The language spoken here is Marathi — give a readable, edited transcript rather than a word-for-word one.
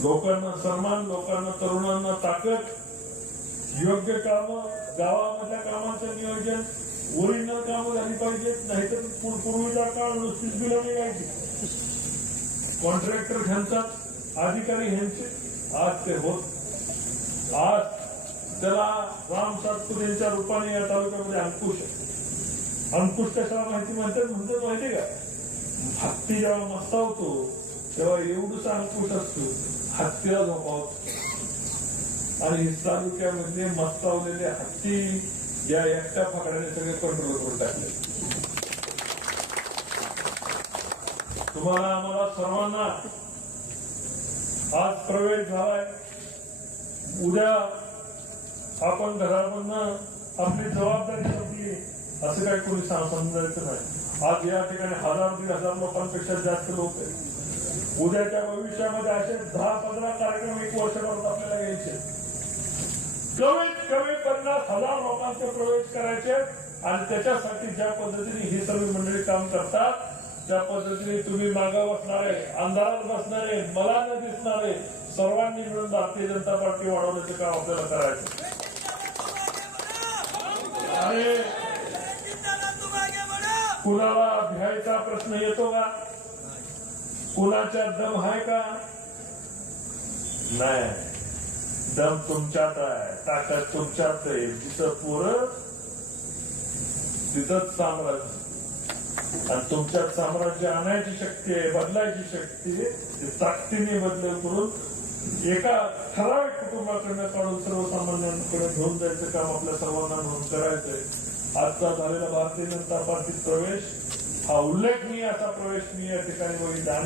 लोकांना सन्मान, लोकांना तरुणांना ताकद, योग्य काम, गावामधल्या कामांचं नियोजन, ओरिजिनल कामं झाली पाहिजेत. नाहीतर पूर्वीचा काळ नुसतीच बिलं निघायची. कॉन्ट्रॅक्टर ह्यांचाच, अधिकारी ह्यांचे. आज ते होत. आज त्याला राम सातपुतेच्या रूपाने या तालुक्यामध्ये अंकुश कशाला माहिती म्हणतात माहिती का? हत्ती जेव्हा मस्तावतो तेव्हा एवढंच अंकुश असतो, हत्तीला झोपावतो. आणि तालुक्यामध्ये मस्तावलेले हत्ती या एकट्या फकड्याने सगळे कंट्रोल करून टाकले. तुम्हाला आम्हाला सर्वांना आज प्रवेश झालाय. उद्या आपण घरामधनं आपली जबाबदारी संपली असं काही कोणी समजायचं नाही. आज या ठिकाणी 1000-1500 लोकांपेक्षा जास्त लोक आहेत. उद्याच्या भविष्यामध्ये असे 10-15 कार्यक्रम एक वर्षभरात आपल्याला घ्यायचे. कमीत कमी 50,000 लोकांचे प्रवेश करायचे. आणि त्याच्यासाठी ज्या पद्धतीने ही सर्व मंडळी काम करतात त्या पद्धतीने तुम्ही मागं बसणारे, अंधारात बसणारे, मला न दिसणारे सर्वांनी मिळून भारतीय जनता पार्टी वाढवण्याचे काम आपल्याला करायचं. आणि कुणाला भ्यायचा प्रश्न येतो का? कुणाच्या दम आहे का? नाही. दम तुमच्यात आहे, ताकद तुमच्यात आहे. जिथं पोरं तिथंच साम्राज्य. आणि तुमच्यात साम्राज्य आणायची शक्ती आहे, बदलायची शक्ती आहे. ताकदीने बदल करून एका ठराविक कुटुंबाकडनं काढून सर्वसामान्यांकडे घेऊन जायचं काम आपल्या सर्वांना म्हणून करायचंय. आजचा झालेला भारतीय जनता पार्टीत प्रवेश हा उल्लेखनीय असा प्रवेश मी या ठिकाणी बघितला.